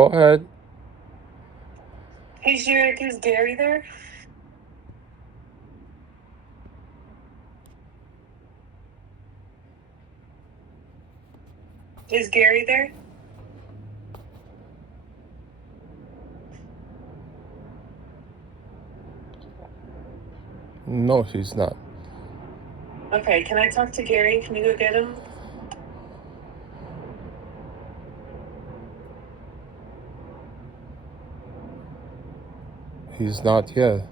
Go ahead. Hey, Sherrick, is Gary there? Is Gary there? No, he's not. Okay, can I talk to Gary? Can you go get him? He's not here.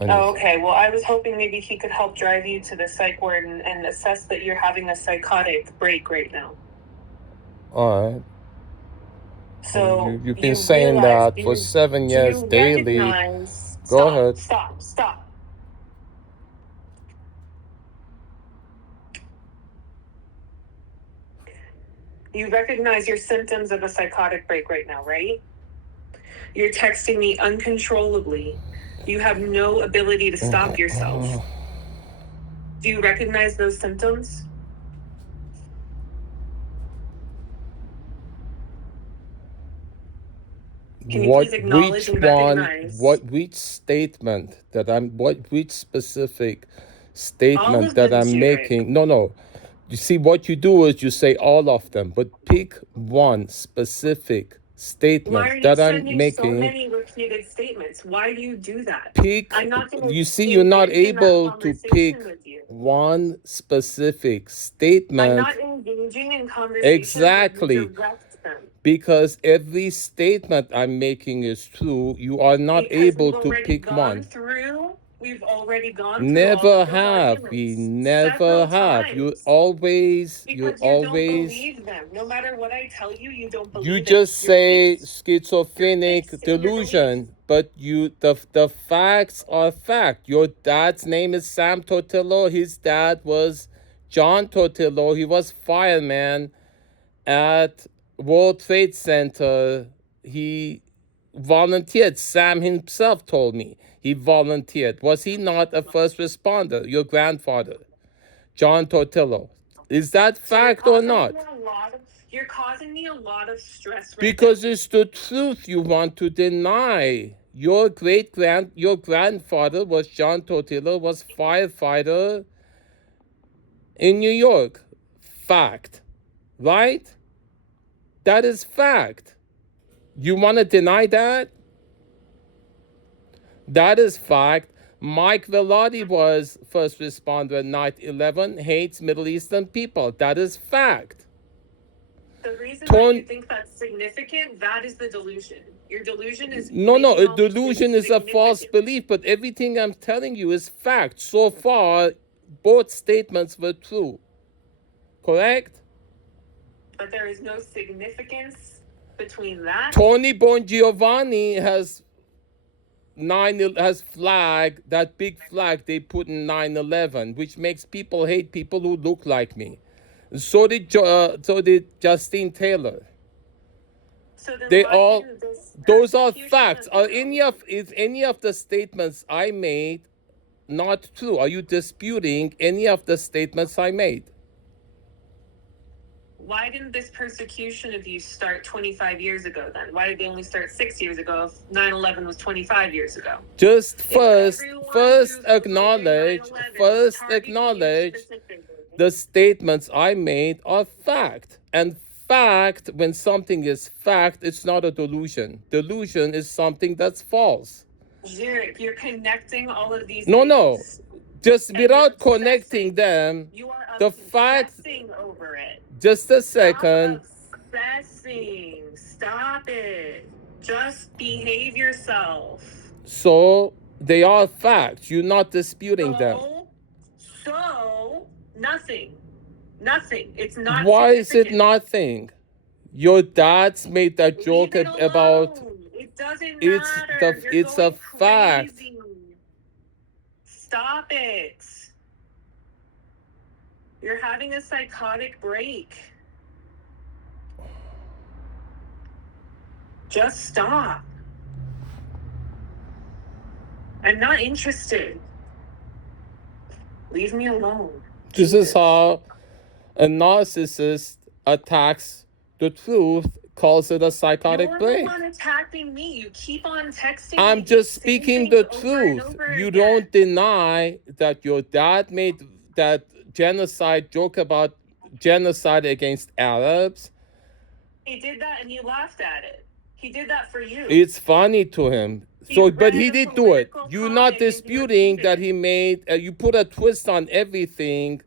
Oh, okay. Well, I was hoping maybe he could help drive you to the psych ward and assess that you're having a psychotic break right now. All right. So you've been saying that for 7 years daily. Go ahead. Stop. You recognize your symptoms of a psychotic break right now, right? You're texting me uncontrollably. You have no ability to stop yourself. Do you recognize those symptoms? Can you please acknowledge and recognize? Which specific statement that I'm making? No. You see, what you do is you say all of them, but pick one specific statement that I'm making. So many repeated statements. Why do you do that? You see, you're not able to pick one specific statement. I'm not engaging in conversation. Exactly. Because every statement I'm making is true. You are not able to pick one. We've already gone through. Never have. We never have. You always. Don't believe them. No matter what I tell you, you don't believe it. You just say schizophrenic delusion, but the facts are fact. Your dad's name is Sam Totillo. His dad was John Totillo. He was fireman at World Trade Center. He volunteered. Sam himself told me he volunteered. Was he not a first responder? Your grandfather, John Totillo. Is that fact or not? You're causing me a lot of stress right because now. It's the truth you want to deny. Your grandfather was John Totillo, was firefighter in New York. Fact. Right? That is fact. You want to deny that? That is fact. Mike Vilardi was first responder at 9/11, hates Middle Eastern people. That is fact. The reason why you think that's significant, that is the delusion. Your delusion is... No, a delusion is a false belief, but everything I'm telling you is fact. So far, both statements were true. Correct? But there is no significance between that. Tony Bongiovanni has flag, that big flag they put in 9/11, which makes people hate people who look like me. So did Justine Taylor. So then those are facts. Is any of the statements I made not true? Are you disputing any of the statements I made? Why didn't this persecution of you start 25 years ago then? Why did they only start 6 years ago if 9/11 was 25 years ago? Just first acknowledge the statements I made are fact. And fact, when something is fact, it's not a delusion. Delusion is something that's false. Zurich, you're connecting all of these No. Just without connecting them, you are the fact over it. Just a second. Stop obsessing. Stop it. Just behave yourself. So they are facts. You're not disputing them. So nothing. It's not. Why is it nothing? Your dad's made that joke about. It doesn't matter. It's a fact. Crazy. Stop it. You're having a psychotic break. Just stop. I'm not interested. Leave me alone. This is how a narcissist attacks the truth, calls it a psychotic You're the break. one attacking me. You keep on texting me. I'm just the same speaking things the over and truth. over You again. don't deny that your dad made that genocide joke about genocide against Arabs. He did that and you laughed at it. He did that for you. It's funny to him. He So, but read he a did do it. political You're not comic and he disputing that repeated he made, you put a twist on everything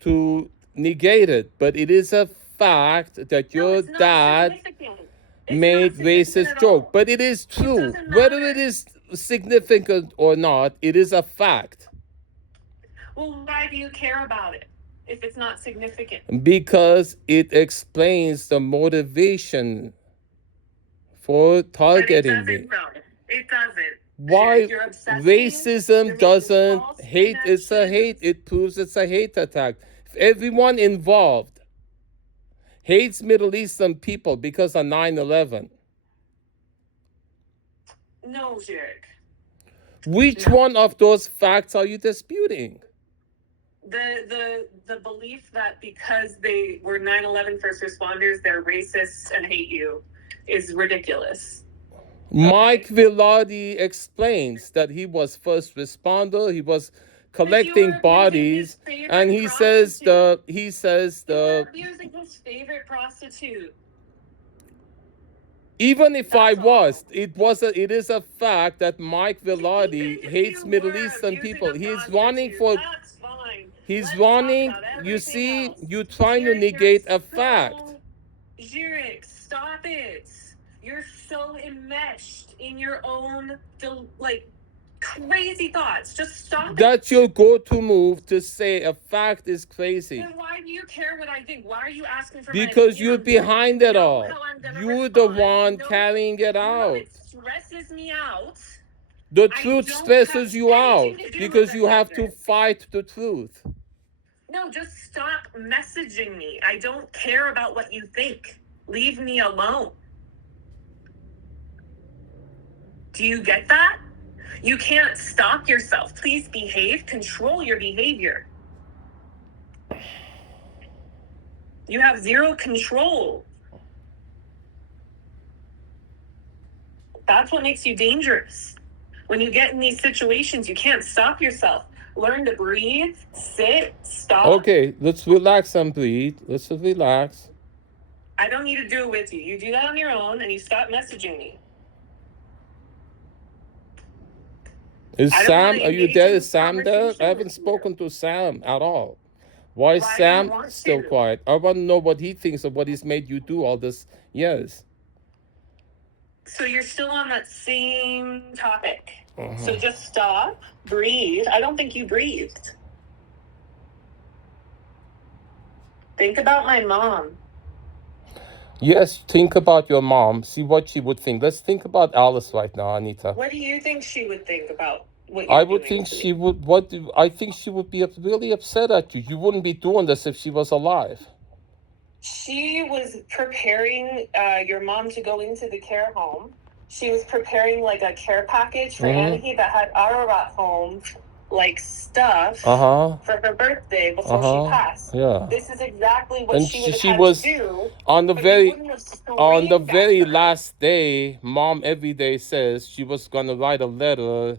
to negate it. But it is a fact that No, your it's not dad significant. made It's not significant racist at joke. all. But it is true. doesn't Whether matter. it is significant or not, it is a fact. Well, why do you care about it if it's not significant? Because it explains the motivation for But it targeting me. doesn't, though. It doesn't. Why You're obsessing. racism You're making doesn't false hate, it's a hate. connections. It proves it's a hate attack. If everyone involved hates Middle Eastern people because of 9/11, No, Jerick. which No. one of those facts are you disputing? The belief that because they were 9/11 first responders, they're racists and hate you is ridiculous. Mike Vilardi explains that he was first responder. He was collecting bodies, and he says You were the abusing his favorite prostitute. even if I That's was, it is a fact that Mike Vilardi Even if hates you Middle were Eastern abusing people. a He's running prostitute, for, that's fine. he's Let's running, talk about you everything see, else. you're trying to Jerick, negate you're a fact. Jerick, stop it. You're so enmeshed in your own, crazy thoughts. Just stop it. That's your go-to move to say a fact is crazy. Then why do you care what I think? Why are you asking for Because my you're opinion? behind it Know all. how I'm gonna You're the respond. one You know- carrying it You know out. it stresses me out. The I truth don't stresses have you out anything to do because with you it, have to Jerick. fight the truth. No, just stop messaging me. I don't care about what you think. Leave me alone. Do you get that? You can't stop yourself. Please behave. Control your behavior. You have zero control. That's what makes you dangerous. When you get in these situations, you can't stop yourself. Learn to breathe, sit, stop. Okay, let's relax and breathe. Let's relax. I don't need to do it with you. You do that on your own and you stop messaging me. Is I don't Sam, wanna are you engage there? in Is Sam there? conversation I haven't with you. spoken to Sam at all. Why is Why do you Sam want still to? quiet? I want to know what he thinks of what he's made you do all this years. So you're still on that same topic. Uh-huh. So just stop, breathe. I don't think you breathed. Think about my mom. Yes, think about your mom. See what she would think. Let's think about Alice right now, Anita. What do you think she would think about what you're I would doing think to she me? would. I think she would be really upset at you. You wouldn't be doing this if she was alive. She was preparing your mom to go into the care home. She was preparing like a care package for Annie that had Ararat home, stuff for her birthday before she passed. Yeah. This is exactly what And she would have she had was to do. on the But very you wouldn't have screamed at her. last day. Mom every day says she was gonna write a letter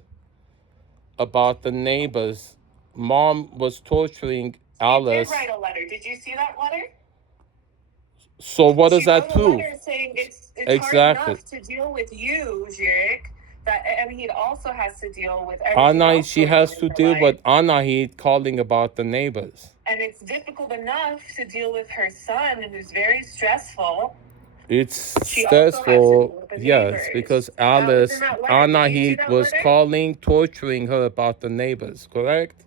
about the neighbors. Mom was torturing Alice. She did write a letter. Did you see that letter? So what does She that wrote a prove? letter saying it's Exactly. hard enough to deal with you, Jerick, that Anahid also has to deal with everything Anahid, else she going has on to in her deal life. with Anahid calling about the neighbors. And it's difficult enough to deal with her son, who's very stressful. It's She also has to deal stressful, with the yes, neighbors. because That was Alice, in that letter. Did you see Anahid that was letter? calling, torturing her about the neighbors, correct?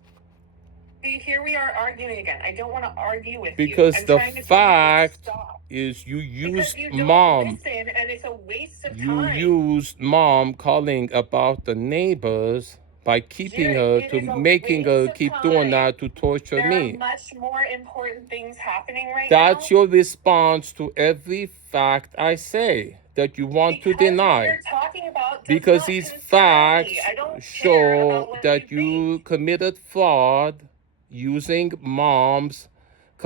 See, here we are arguing again. I don't want to argue with Because you. I'm the trying to fact tell you to stop. is you Because used you don't mom. listen, and it's a waste of You time. used mom calling about the neighbors by keeping Jerick, her it to is a making her waste of keep doing time. that to torture There are me. much more important things happening right That's now. your response to every fact I say that you want to Because what deny. you're talking about does Because not these concern facts me. I don't care show about what that you you think. committed fraud using mom's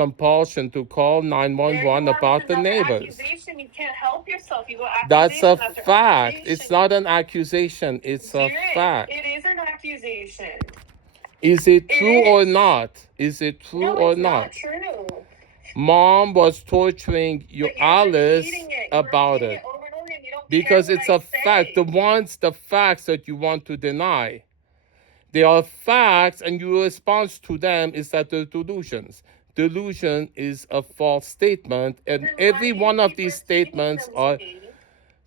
compulsion to call There 911 you are about with the another neighbors. accusation. You can't help yourself. You go That's accusation a after fact. It's accusation. not an accusation. It's a fact. It is an accusation. Is it It true or is. not? Is it true No, or it's not not? true. Mom was torturing you, But you're Alice, repeating it. about You're repeating it it over and over again. You don't because care what it's I a fact. say. The facts that you want to deny. They are facts, and your response to them is that they're delusions. Delusion is a false statement, and Then why every do you one of keep these repeating statements them to are me?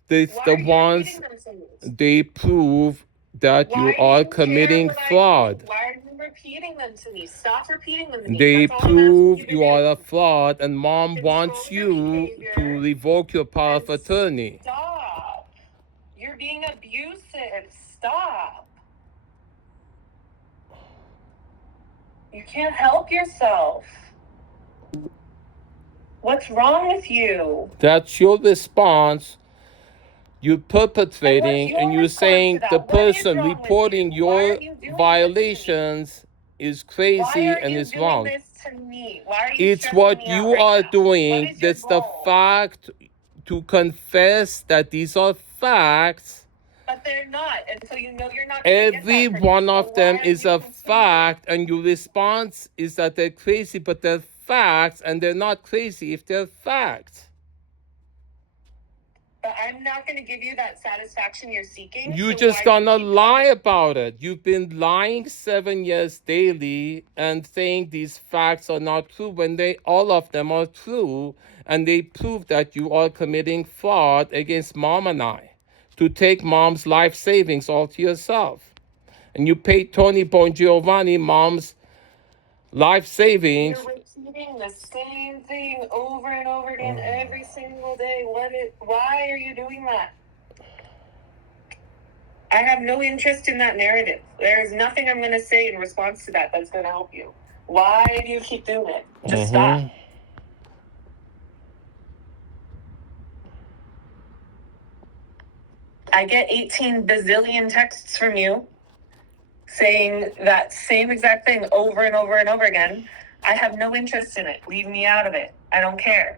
the Why are you ones repeating them to me? they prove that Why you do are you care committing what I say? fraud. Why are you repeating them to me? Stop repeating them to me. They That's all I'm asking you prove to you are do. a fraud, and mom Control wants your you to behavior revoke your power of and attorney. stop. You're being abusive. Stop. You can't help yourself. What's wrong with you? That's your response. You're And what's perpetrating, your and you're response to saying that? the What is person wrong with reporting you? Why are your you doing this to me? violations is Why crazy are and you is doing wrong. this to me? Why are you It's stressing what me out you right are now? What doing. is your That's the goal? fact to confess that these are facts. But they're not, and so you know you're not going to get Every that from me. one So of them why are is you a continuing? fact, and your response is that they're crazy, but they're facts, and they're not crazy if they're facts. But I'm not going to give you that satisfaction you're seeking. You So just why do you gonna keep lie coming? about it. You've been lying 7 years daily and saying these facts are not true when they all of them are true, and they prove that you are committing fraud against mom and I to take mom's life savings all to yourself. And you paid Tony Bongiovanni mom's life savings. You're repeating the same thing over and over again every single day. Why are you doing that? I have no interest in that narrative. There's nothing I'm going to say in response to that that's going to help you. Why do you keep doing it? Just stop. I get 18 bazillion texts from you saying that same exact thing over and over and over again. I have no interest in it. Leave me out of it. I don't care.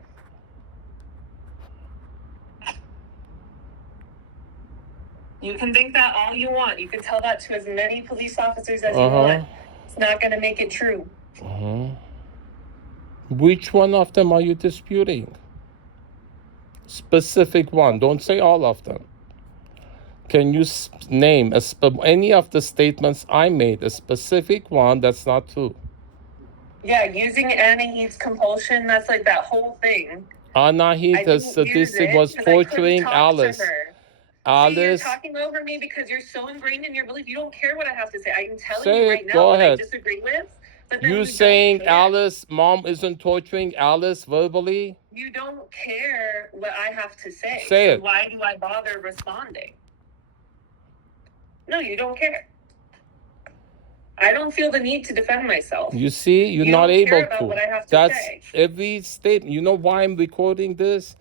You can think that all you want. You can tell that to as many police officers as you want. It's not going to make it true. Which one of them are you disputing? Specific one. Don't say all of them. Can you name any of the statements I made, a specific one that's not true? Yeah, using Anahit's compulsion, that's like that whole thing. Anahit was torturing Alice. See, you're talking over me because you're so ingrained in your belief. You don't care what I have to say. I'm telling you right now what I disagree with. But then you saying Alice, mom isn't torturing Alice verbally? You don't care what I have to say. Say it. Why do I bother responding? No, you don't care. I don't feel the need to defend myself. You see, you're not able care about to. What I have to That's say. Every statement. You know why I'm recording this?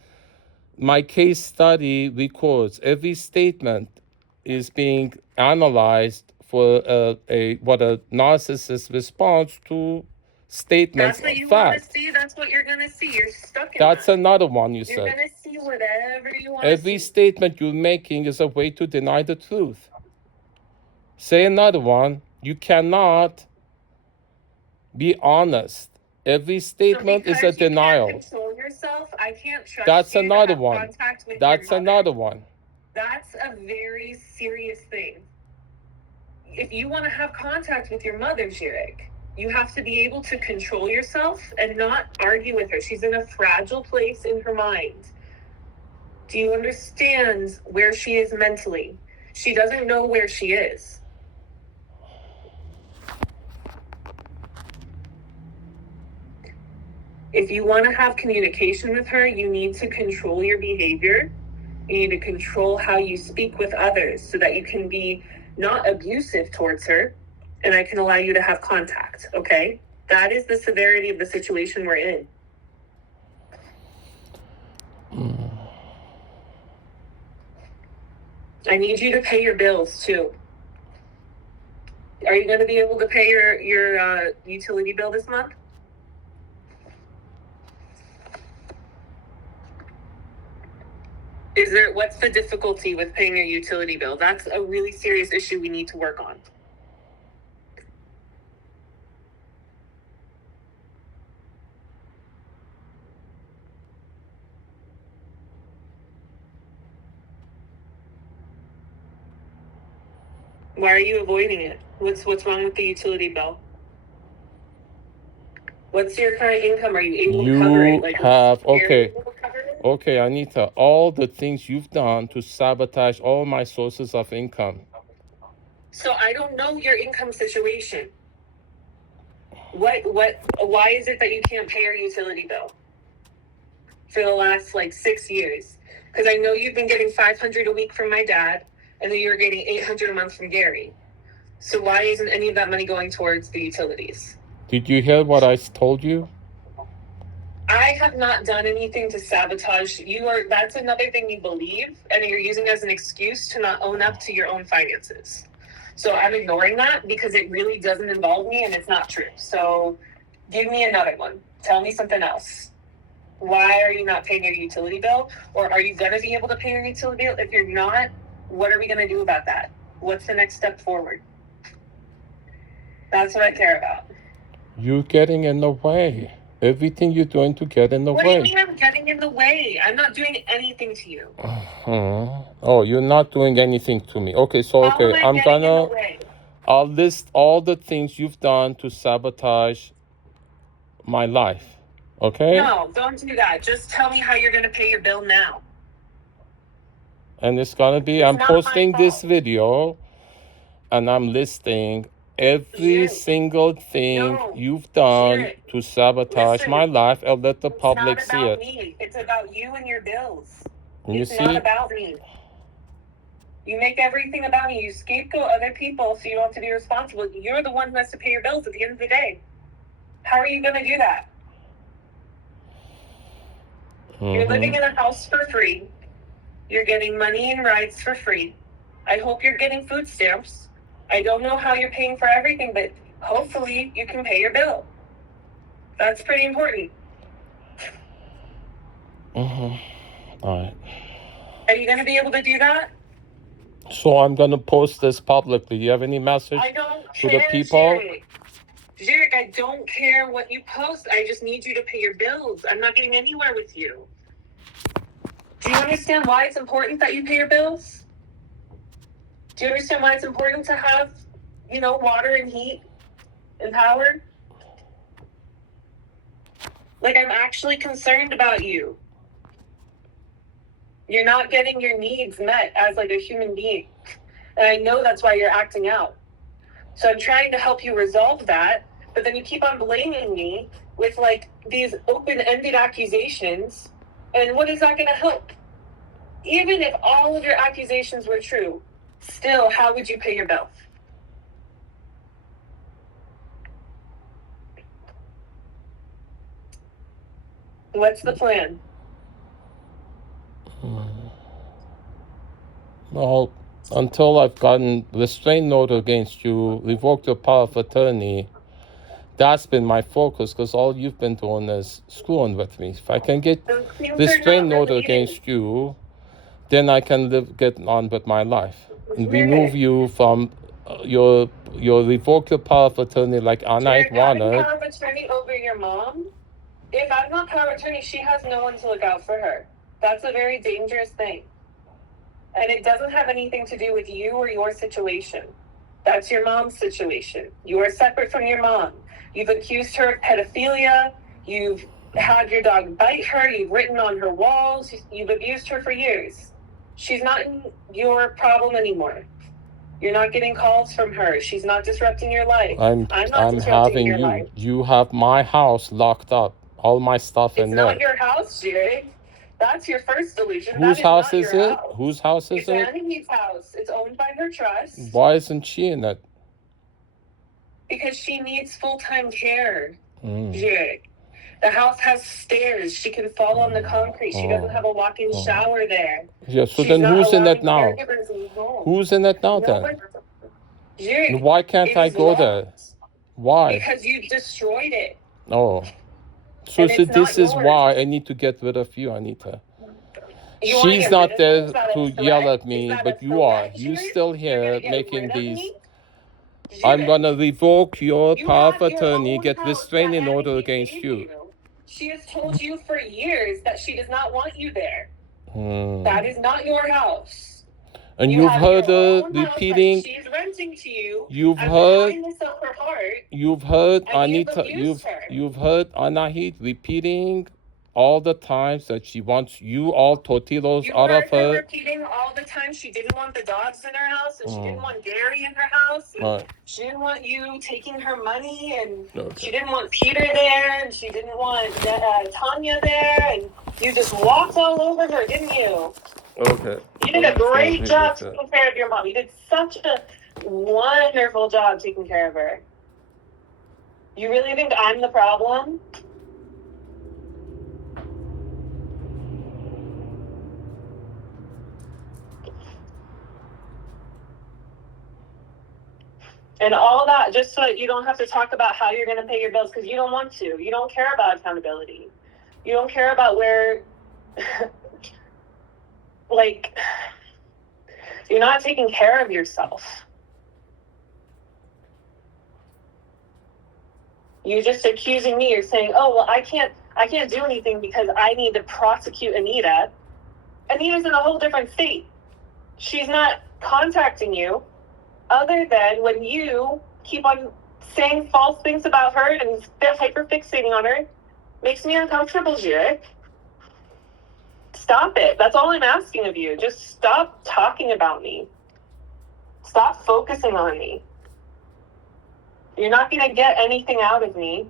My case study records every statement is being analyzed for what a narcissist response to statements That's what you of want to fact. see. That's what you're gonna see. You're stuck in That's that. another one you You're said. gonna see whatever you want to see. Every statement you're making is a way to deny the truth. Say another one. You cannot be honest. Every statement is a denial. You can't control yourself, I can't trust That's you another to have one. contact with That's your mother. another one. That's a very serious thing. If you want to have contact with your mother, Jirek, you have to be able to control yourself and not argue with her. She's in a fragile place in her mind. Do you understand where she is mentally? She doesn't know where she is. If you want to have communication with her, you need to control your behavior. You need to control how you speak with others so that you can be not abusive towards her, and I can allow you to have contact, okay? That is the severity of the situation we're in. I need you to pay your bills too. Are you going to be able to pay your utility bill this month? What's the difficulty with paying your utility bill? That's a really serious issue we need to work on. Why are you avoiding it? What's wrong with the utility bill? What's your current income? Are you able to cover it? Like, okay, Anita, all the things you've done to sabotage all my sources of income. So I don't know your income situation. Why is it that you can't pay your utility bill for the last like 6 years? Because I know you've been getting $500 a week from my dad, and then you're getting $800 a month from Gary. So why isn't any of that money going towards the utilities? Did you hear what I told you? I have not done anything to sabotage you. That's another thing you believe, and you're using as an excuse to not own up to your own finances. So I'm ignoring that because it really doesn't involve me and it's not true. So give me another one. Tell me something else. Why are you not paying your utility bill? Or are you going to be able to pay your utility bill? If you're not, what are we going to do about that? What's the next step forward? That's what I care about. You're getting in the way. Everything you're doing to get in the way. What do you mean I'm getting in the way? I'm not doing anything to you. Oh, you're not doing anything to me. Okay, so I'll list all the things you've done to sabotage my life. Okay? No, don't do that. Just tell me how you're going to pay your bill now. And it's going to be, I'm posting this video and I'm listing every single thing you've done to sabotage my life and let the public see it. Me. It's about you and your bills. It's not about me. You make everything about me. You scapegoat other people so you don't have to be responsible. You're the one who has to pay your bills at the end of the day. How are you going to do that? You're living in a house for free. You're getting money and rides for free. I hope you're getting food stamps. I don't know how you're paying for everything, but hopefully you can pay your bill. That's pretty important. All right. Are you going to be able to do that? So I'm going to post this publicly. Do you have any message to the people? Jarek, I don't care what you post. I just need you to pay your bills. I'm not getting anywhere with you. Do you understand why it's important that you pay your bills? Do you understand why it's important to have, water and heat and power? Like, I'm actually concerned about you. You're not getting your needs met as, like, a human being. And I know that's why you're acting out. So I'm trying to help you resolve that, but then you keep on blaming me with, like, these open-ended accusations. And what is that going to help? Even if all of your accusations were true, still, how would you pay your bill? What's the plan? Well, until I've gotten restraint order against you, revoked your power of attorney, that's been my focus because all you've been doing is screwing with me. If I can get restraint order against you, then I can get on with my life and remove you from your revoke your power of attorney like Anita wanted. Power of attorney over your mom? If I'm not power of attorney, she has no one to look out for her. That's a very dangerous thing. And it doesn't have anything to do with you or your situation. That's your mom's situation. You are separate from your mom. You've accused her of pedophilia. You've had your dog bite her. You've written on her walls. You've abused her for years. She's not in your problem anymore. You're not getting calls from her. She's not disrupting your life. I'm having you. Life. You have my house locked up. All my stuff in there. It's not your house, Jared. That's your first delusion. Whose house is it? Whose house is it? It's Annie's house. It's owned by her trust. Why isn't she in it? Because she needs full-time care, Jared. The house has stairs. She can fall on the concrete. She doesn't have a walk-in shower there. Yeah, so then who's in it now? Who's in it now then? Jared, why can't I go there? Why? Because you destroyed it. Oh. So this is why I need to get rid of you, Anita. She's not there to yell at me, but you are. You still here making these. I'm gonna revoke your power of attorney, get restraining order against you. She has told you for years that she does not want you there. That is not your house. And you've heard her repeating. She's renting to you. You've heard. Of her heart, you've heard Anita. You've heard Anahit repeating all the times that she wants you all Totillos out of her. Repeating all the time she didn't want the dogs in her house, and she didn't want Gary in her house, and she didn't want you taking her money, and she didn't want Peter there, and she didn't want Tanya there, and you just walked all over her, didn't you? Okay. You did a great job taking care of your mom. You did such a wonderful job taking care of her. You really think I'm the problem? And all that just so that you don't have to talk about how you're going to pay your bills, because you don't want to. You don't care about accountability. You don't care about where, like, you're not taking care of yourself. You're just accusing me. You're saying, oh, well, I can't do anything because I need to prosecute Anita. Anita's in a whole different state. She's not contacting you. Other than when you keep on saying false things about her and hyperfixating on her, makes me uncomfortable, Jirik. Stop it. That's all I'm asking of you. Just stop talking about me. Stop focusing on me. You're not going to get anything out of me.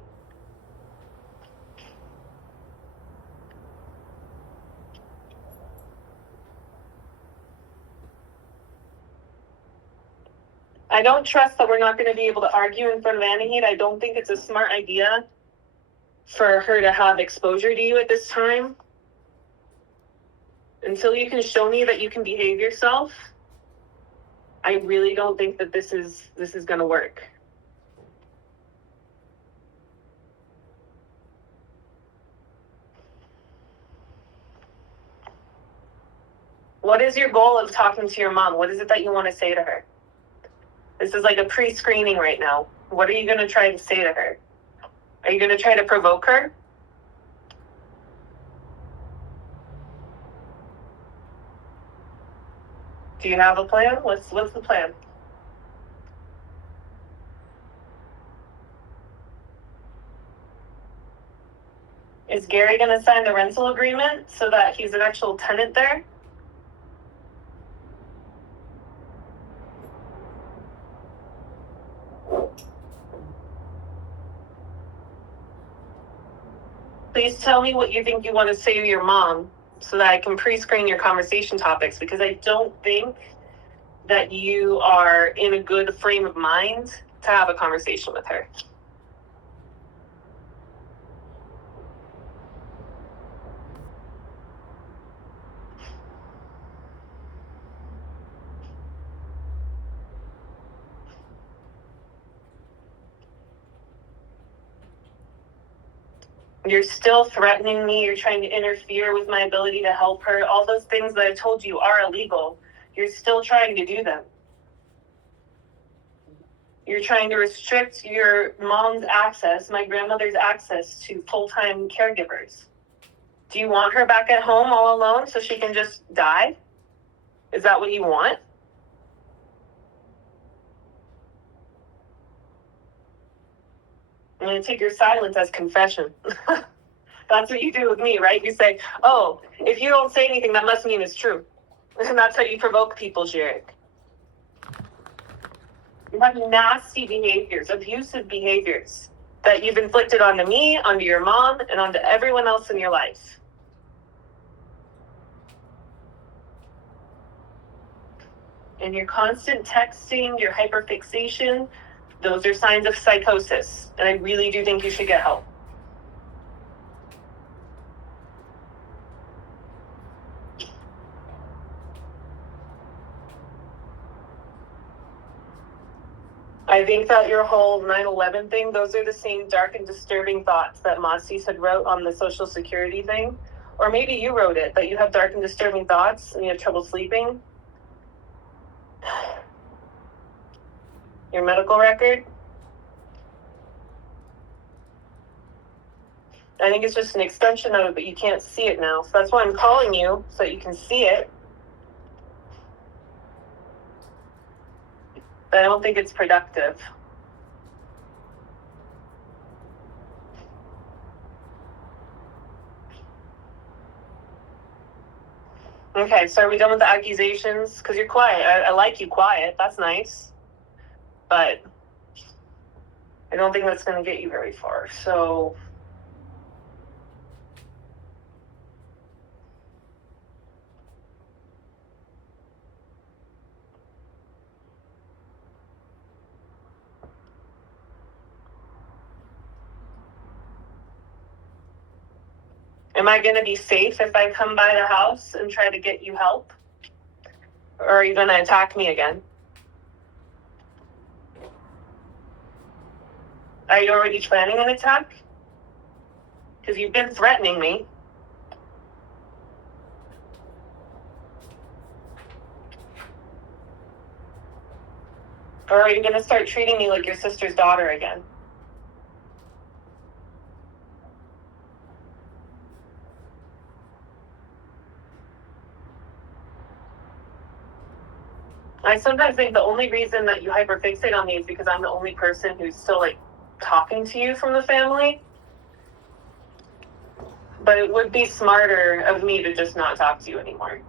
I don't trust that we're not going to be able to argue in front of Anahit. I don't think it's a smart idea for her to have exposure to you at this time. Until you can show me that you can behave yourself, I really don't think that this is going to work. What is your goal of talking to your mom? What is it that you want to say to her? This is like a pre-screening right now. What are you going to try to say to her? Are you going to try to provoke her? Do you have a plan? What's the plan? Is Gary going to sign the rental agreement so that he's an actual tenant there? Please tell me what you think you want to say to your mom so that I can pre-screen your conversation topics, because I don't think that you are in a good frame of mind to have a conversation with her. You're still threatening me. You're trying to interfere with my ability to help her. All those things that I told you are illegal. You're still trying to do them. You're trying to restrict your mom's access, my grandmother's access to full-time caregivers. Do you want her back at home all alone so she can just die? Is that what you want? I'm going to take your silence as confession. That's what you do with me, right? You say, oh, if you don't say anything, that must mean it's true. And that's how you provoke people, Jirik. You have nasty behaviors, abusive behaviors that you've inflicted onto me, onto your mom, and onto everyone else in your life. And your constant texting, your hyperfixation, those are signs of psychosis. And I really do think you should get help. I think that your whole 9/11 thing, those are the same dark and disturbing thoughts that Masis had wrote on the Social Security thing. Or maybe you wrote it, that you have dark and disturbing thoughts and you have trouble sleeping. Your medical record. I think it's just an extension of it, but you can't see it now. So that's why I'm calling you, so that you can see it. But I don't think it's productive. Okay, so are we done with the accusations? Because you're quiet. I like you quiet. That's nice. But I don't think that's going to get you very far. So am I going to be safe if I come by the house and try to get you help? Or are you going to attack me again? Are you already planning an attack? Because you've been threatening me. Or are you going to start treating me like your sister's daughter again? I sometimes think the only reason that you hyperfixate on me is because I'm the only person who's still like talking to you from the family. But it would be smarter of me to just not talk to you anymore.